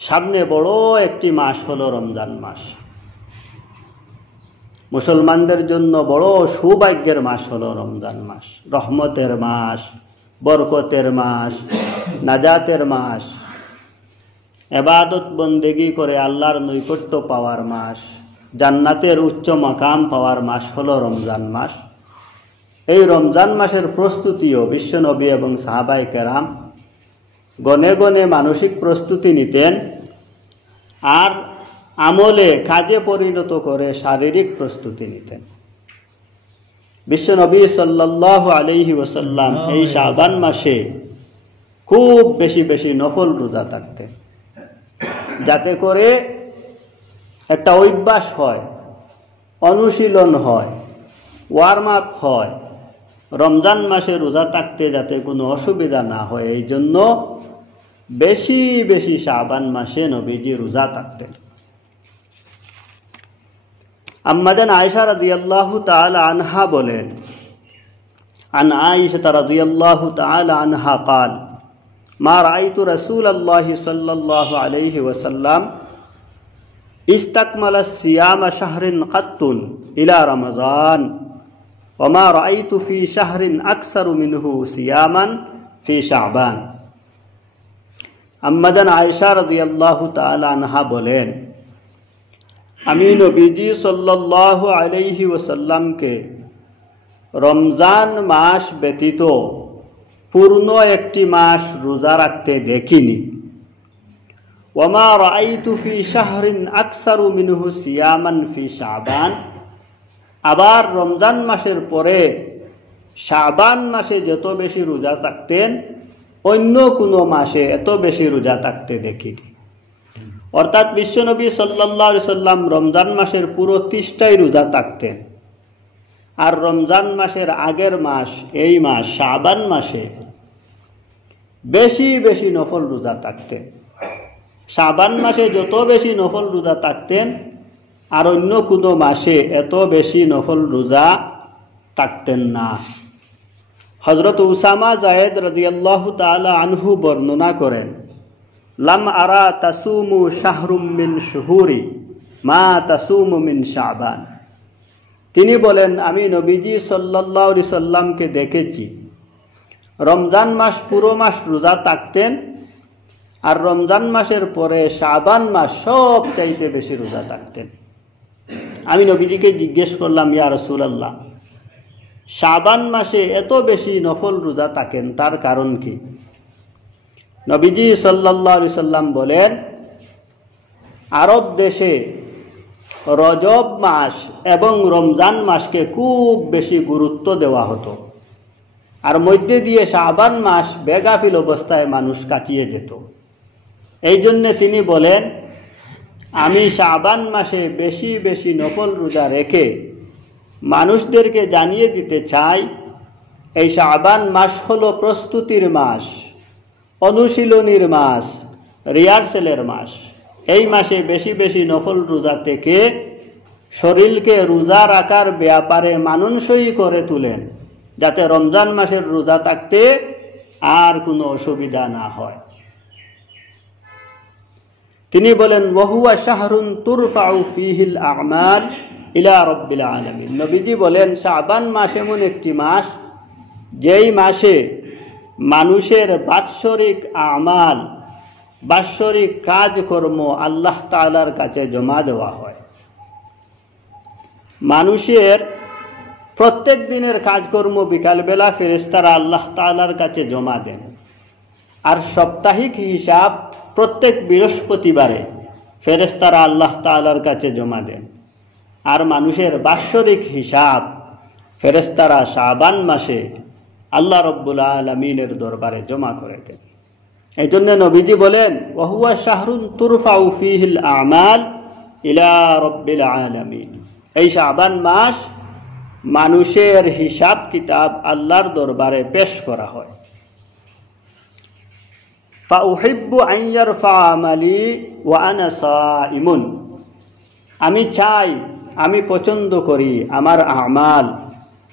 সামনে বড় একটি মাস হলো রমজান মাস। মুসলমানদের জন্য বড় সৌভাগ্যের মাস হলো রমজান মাস। রহমতের মাস, বরকতের মাস, নাজাতের মাস, ইবাদত বন্দেগী করে আল্লাহর নৈকট্য পাওয়ার মাস, জান্নাতের উচ্চ মাকাম পাওয়ার মাস হলো রমজান মাস। এই রমজান মাসের প্রস্তুতিও বিশ্বনবী এবং সাহাবায়ে কেরাম গনে গনে মানসিক প্রস্তুতি নিতেন, আর আমলে কাজে পরিণত করে শারীরিক প্রস্তুতি নিতেন। বিশ্বনবী সাল্লাল্লাহু আলাইহি ওয়াসাল্লাম এই শাবান মাসে খুব বেশি বেশি নফল রোজা থাকতেন, যাতে করে একটা অভ্যাস হয়, অনুশীলন হয়, ওয়ার্ম আপ হয়, রমজান মাসে রোজা থাকতে যাতে কোনো অসুবিধা না হয়। এই জন্য বেশি বেশি শাবান মাসে নবীজি রোজা থাকতেন। আম্মাজান আয়েশা রাদিয়াল্লাহু তাআলা আনহা বলেন, আন আয়েশা রাদিয়াল্লাহু তাআলা আনহা قال ما رأيت رسول الله صلى الله عليه وسلم استكمل الصيام شهر قط إلى رمضان وما رأيت في شهر أكثر منه صياما في شعبان। আম্মাজান আয়েশা রাদিয়াল্লাহু তাআলা আনহা বলেন, আমি নবীজি সাল্লাল্লাহু আলাইহি ওয়াসাল্লামকে রমজান মাস ব্যতীত পূর্ণ একটি মাস রোজা রাখতে দেখিনি। ওয়ামা রাআইতু ফি শাহরিন আকসারু মিনহু সিয়ামান ফি শাবান। আবার রমজান মাসের পরে শাবান মাসে যত বেশি রোজা থাকতেন, অন্য কোনো মাসে এত বেশি রোজা থাকতে দেখিনি। অর্থাৎ বিশ্বনবী সাল্লাল্লাহু আলাইহি সাল্লাম রমজান মাসের পুরো 30টাই রোজা থাকতেন, আর রমজান মাসের আগের মাস এই মাস শাবান মাসে বেশি বেশি নফল রোজা থাকতেন। শাবান মাসে যত বেশি নফল রোজা থাকতেন, আর অন্য কোনো মাসে এত বেশি নফল রোজা থাকতেন না। হযরত উসামা যায়েদ রাদিয়াল্লাহু তাআলা আনহু বর্ণনা করেন, লাম আরা তাসুমু শাহরুম মিন শুহুরি মা তাসুমু মিন শাবান। তিনি বলেন, আমি নবীজি সাল্লাল্লাহু আলাইহি সাল্লামকে দেখেছি রমজান মাস পুরো মাস রোজা থাকতেন, আর রমজান মাসের পরে শাবান মাস সব চাইতে বেশি রোজা থাকতেন। আমি নবীজিকে জিজ্ঞেস করলাম, ইয়া রাসূলুল্লাহ, শাবান মাসে এত বেশি নফল রোজা থাকেন, তার কারণ কি? নবীজি সাল্লাল্লাহু আলাইহি সাল্লাম বলেন, আরব দেশে রজব মাস এবং রমজান মাসকে খুব বেশি গুরুত্ব দেওয়া হতো, আর মধ্যে দিয়ে শাবান মাস বেগাফিল অবস্থায় মানুষ কাটিয়ে যেত। এই জন্য তিনি বলেন, আমি শাবান মাসে বেশি বেশি নফল রোজা রেখে মানুষদেরকে জানিয়ে দিতে চাই, এই শাবান মাস হলো প্রস্তুতির মাস, অনুশীলনীর মাস, রিহার্সেলের মাস। এই মাসে বেশি বেশি নফল রোজা থেকে শরীরকে রোজা রাখার ব্যাপারে মানানসই করে তুলেন, যাতে রমজান মাসের রোজা থাকতে আর কোনো অসুবিধা না হয়। তিনি বলেন, ওয়াহুয়া শাহরুন তুরফাউ ফীহিল আমাল ইলা রাব্বিল আলামিন। নবীজি বলেন, শাবান মাস এমন একটি মাস, যেই মাসে মানুষের বাৎসরিক আমাল, বাৎসরিক কাজকর্ম আল্লাহ তাআলার কাছে জমা দেওয়া হয়। মানুষের প্রত্যেক দিনের কাজকর্ম বিকালবেলা ফেরেশতারা আল্লাহ তাআলার কাছে জমা দেন, আর সাপ্তাহিক হিসাব প্রত্যেক বৃহস্পতিবারে ফেরেশতারা আল্লাহ তাআলার কাছে জমা দেন, আর মানুষের বাৎসরিক হিসাব ফেরেশতারা শাবান মাসে আল্লাহ রাব্বুল আলামিনের দরবারে জমা করে দেন। এই জন্য নবীজি বলেন, ওয়াহুয়া শাহরুন তুরফাউ ফীহিল আমাল ইলা রাব্বিল আলামিন। এই শাবান মাস মানুষের হিসাব কিতাব আল্লাহর দরবারে পেশ করা হয়। ফাউহিব্বু আন ইয়ারফা আমালি ওয়া আনা সাইমুন। আমি চাই, আমি পছন্দ করি আমার আমাল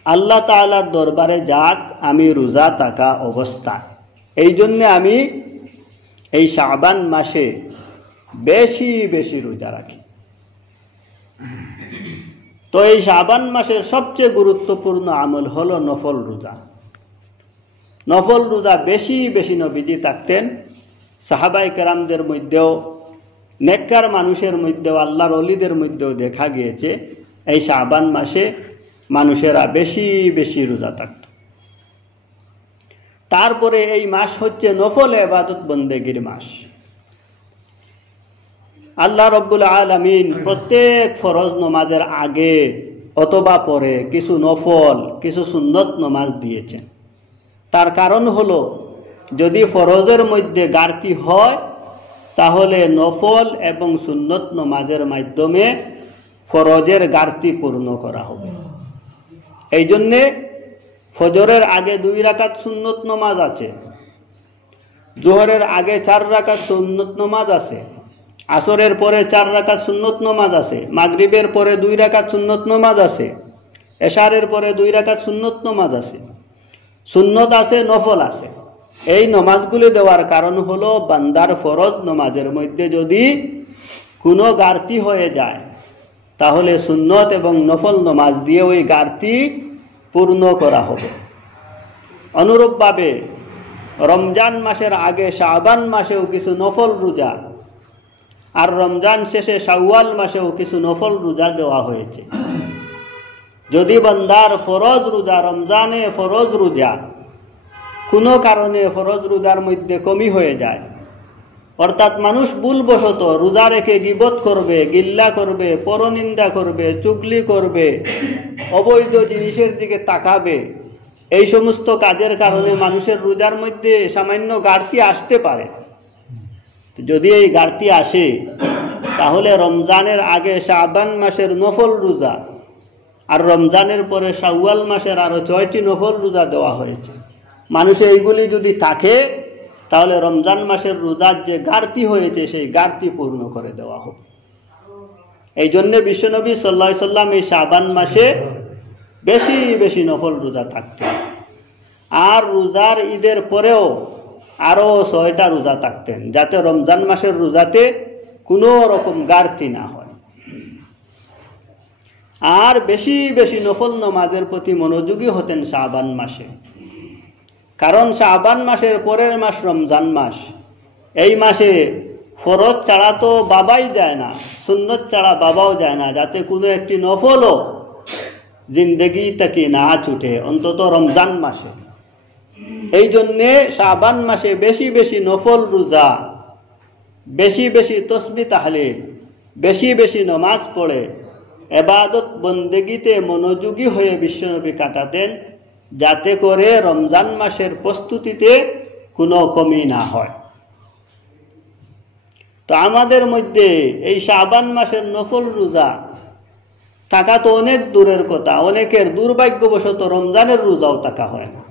আল্লাহ তাআলার দরবারে যাক আমি রোজা থাকা অবস্থায়। এই জন্য আমি এই শাবান মাসে বেশি বেশি রোজা রাখি। তো এই শাবান মাসের সবচেয়ে গুরুত্বপূর্ণ আমল হলো নফল রোজা। নফল রোজা বেশি বেশি নবীজি থাকতেন। সাহাবায়ে কেরামদের মধ্যেও, নেককার মানুষের মধ্যেও, আল্লাহর ওলিদের মধ্যেও দেখা গিয়েছে এই শাবান মাসে মানুষেরা বেশি বেশি রোজা থাকত। তারপরে এই মাস হচ্ছে নফল ইবাদত বন্দেগীর মাস। আল্লাহ রব্বুল আলামিন প্রত্যেক ফরজ নামাজের আগে অথবা পরে কিছু নফল, কিছু সুন্নত নামাজ দিয়েছেন। তার কারণ হলো, যদি ফরজের মধ্যে ঘাটতি হয় তাহলে নফল এবং সুন্নত নামাজের মাধ্যমে ফরজের ঘাটতি পূর্ণ করা হবে। এই জন্যে ফজরের আগে 2 রাকাত সুন্নত নামাজ আছে, জোহরের আগে 4 রাকাত সুন্নত নামাজ আছে, আসরের পরে 4 রাকাত সুন্নত নামাজ আছে, মাগরিবের পরে 2 রাকাত সুন্নত নামাজ আছে, এশারের পরে 2 রাকাত সুন্নত নামাজ আছে। সুন্নত আছে, নফল আছে। এই নামাজগুলি দেওয়ার কারণ হলো, বান্দার ফরজ নামাজের মধ্যে যদি কোনো ঘাটতি হয়ে যায় তাহলে সুন্নত এবং নফল নামাজ দিয়ে ওই ঘাটতি পূর্ণ করা হবে। অনুরূপভাবে রমজান মাসের আগে শাবান মাসেও কিছু নফল রোজা, আর রমজান শেষে শাওয়াল মাসেও কিছু নফল রোজা দেওয়া হয়েছে। যদি বান্দার ফরজ রোজা, রমজানে ফরজ রোজা কোনো কারণে ফরজ রোজার মধ্যে কমি হয়ে যায়, অর্থাৎ মানুষ ভুলবশত রোজা রেখে গীবত করবে, গিল্লা করবে, পরনিন্দা করবে, চুগলি করবে, অবৈধ জিনিসের দিকে তাকাবে, এই সমস্ত কাজের কারণে মানুষের রোজার মধ্যে সামান্য ঘাটতি আসতে পারে। যদি এই ঘাটতি আসে তাহলে রমজানের আগে শাবান মাসের নফল রোজা আর রমজানের পরে শাওয়াল মাসের আরো 6টি নফল রোজা দেওয়া হয়েছে। মানুষের এইগুলি যদি থাকে তাহলে রমজান মাসের রোজার যে ঘাটতি হয়েছে সেই ঘাটতি পূর্ণ করে দেওয়া হবে। এই জন্য বিশ্বনবী সাল্লাল্লাহু আলাইহি সাল্লাম এই শাবান মাসে বেশি বেশি নফল রোজা থাকতেন। আর রোজার ঈদের পরেও আরো 6টা রোজা থাকতেন, যাতে রমজান মাসের রোজাতে কোনো রকম ঘাটতি না হয়। আর বেশি বেশি নফল নামাজের প্রতি মনোযোগী হতেন শাবান মাসে। কারণ শাবান মাসের পরের মাস রমজান মাস। এই মাসে ফরজ ছাড়া তো বাবাই যায় না, সুন্নত ছাড়া বাবাও যায় না, যাতে কোনো একটি নফলও জিন্দগি থেকে না ছুটে, অন্তত রমজান মাসে। এই জন্যে শাবান মাসে বেশি বেশি নফল রোজা, বেশি বেশি তসবিহ তাহলিল, বেশি বেশি নামাজ পড়ে ইবাদত বন্দেগীতে মনোযোগী হয়ে বিশ্বনবী কাটাতেন, যাতে করে রমজান মাসের প্রস্তুতিতে কোনো কমি না হয়। তো আমাদের মধ্যে এই শাবান মাসের নফল রোজা থাকা তো অনেক দূরের কথা, অনেকের দুর্ভাগ্যবশত রমজানের রোজাও থাকা হয় না।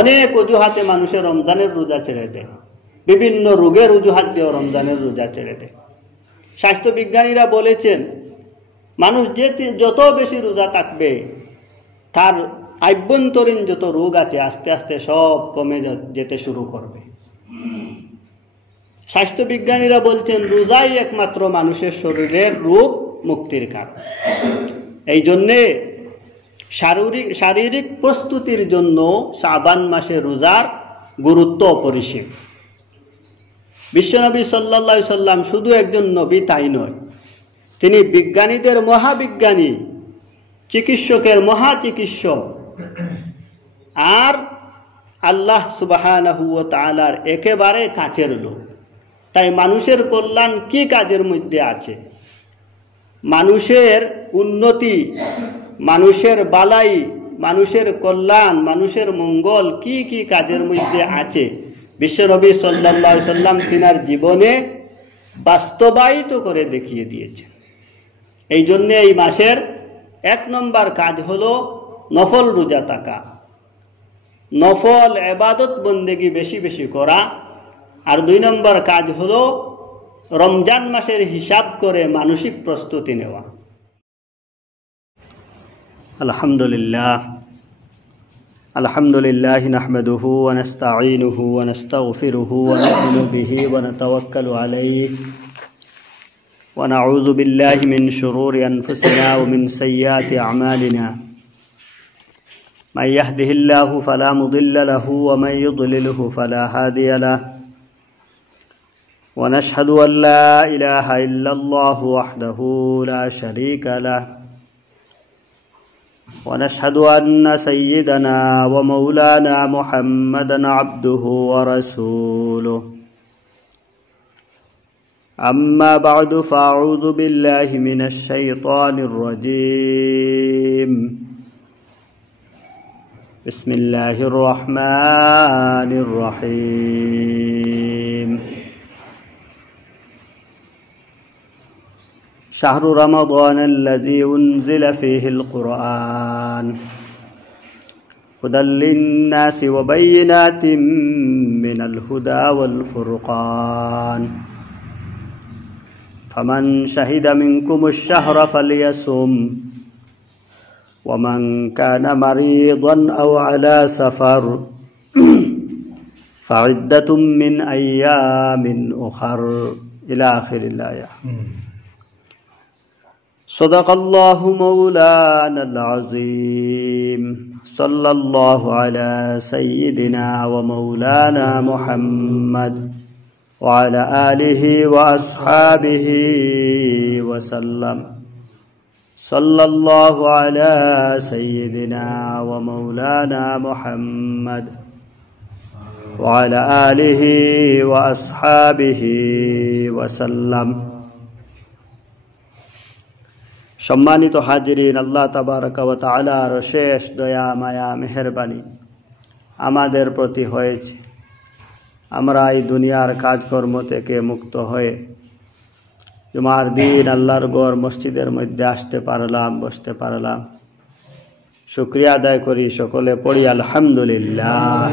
অনেক অজুহাতে মানুষের রমজানের রোজা ছেড়ে দেয়, বিভিন্ন রোগের অজুহাত দিয়েও রমজানের রোজা ছেড়ে দেয়। স্বাস্থ্যবিজ্ঞানীরা বলেছেন, মানুষ যত বেশি রোজা থাকবে তার আভ্যন্তরীণ যত রোগ আছে আস্তে আস্তে সব কমে যেতে শুরু করবে। স্বাস্থ্যবিজ্ঞানীরা বলছেন, রোজাই একমাত্র মানুষের শরীরের রোগ মুক্তির কারণ। এই জন্যে শারীরিক প্রস্তুতির জন্য শাবান মাসে রোজার গুরুত্ব অপরিসীম। বিশ্বনবী সাল্লাল্লাহু আলাইহি সাল্লাম শুধু একজন নবী তাই নয়, তিনি বিজ্ঞানীদের মহাবিজ্ঞানী, চিকিৎসকের মহাচিকিৎসক, আর আল্লাহ সুবহানাহু ওয়া তাআলার একেবারে কাছের লোক। তাই মানুষের কল্যাণ কি কাজের মধ্যে আছে, মানুষের উন্নতি, মানুষের বালাই, মানুষের কল্যাণ, মানুষের মঙ্গল কি কি কাজের মধ্যে আছে, বিশ্বনবী সাল্লাল্লাহু আলাইহি সাল্লাম তিনার জীবনে বাস্তবায়িত করে দেখিয়ে দিয়েছেন। এই জন্য এই মাসের 1 নম্বর কাজ হলো নফল রোজা থাকা, নফল ইবাদত বন্দেগী বেশি বেশি করা। আর 2 নম্বর কাজ হলো রমজান মাসের হিসাব করে মানসিক প্রস্তুতি নেওয়া। আলহামদুলিল্লাহ, الحمد لله نحمده ونستعينه ونستغفره ونؤمن به ونتوكل عليه ونعوذ بالله من شرور أنفسنا ومن سيئات أعمالنا من يهده الله فلا مضل له ومن يضلله فلا هادي له ونشهد أن لا إله إلا الله وحده لا شريك له ونشهد أن سيدنا ومولانا محمدا عبده ورسوله أما بعد فأعوذ بالله من الشيطان الرجيم بسم الله الرحمن الرحيم شهر رمضان الذي أنزل فيه القرآن هدى للناس وبينات من الهدى والفرقان فمن شهد منكم الشهر فليصم ومن كان مريضا أو على سفر فعدة من أيام أخر إلى آخر الآية. صدق الله مولانا العظيم صلى الله على سيدنا ومولانا محمد وعلى آله وأصحابه وسلم. صلى الله على سيدنا ومولانا محمد وعلى آله وأصحابه وسلم. সম্মানিত হাজিরিন, আল্লাহ তাবারাকা ওয়া তাআলার শেষ দয়া মায়া মেহেরবানি আমাদের প্রতি হয়েছে। আমরা এই দুনিয়ার কাজকর্ম থেকে মুক্ত হয়ে জুমার দিন আল্লাহর ঘর মসজিদের মধ্যে আসতে পারলাম, বসতে পারলাম। শুকরিয়া আদায় করি, সকলে পড়ি আলহামদুলিল্লাহ।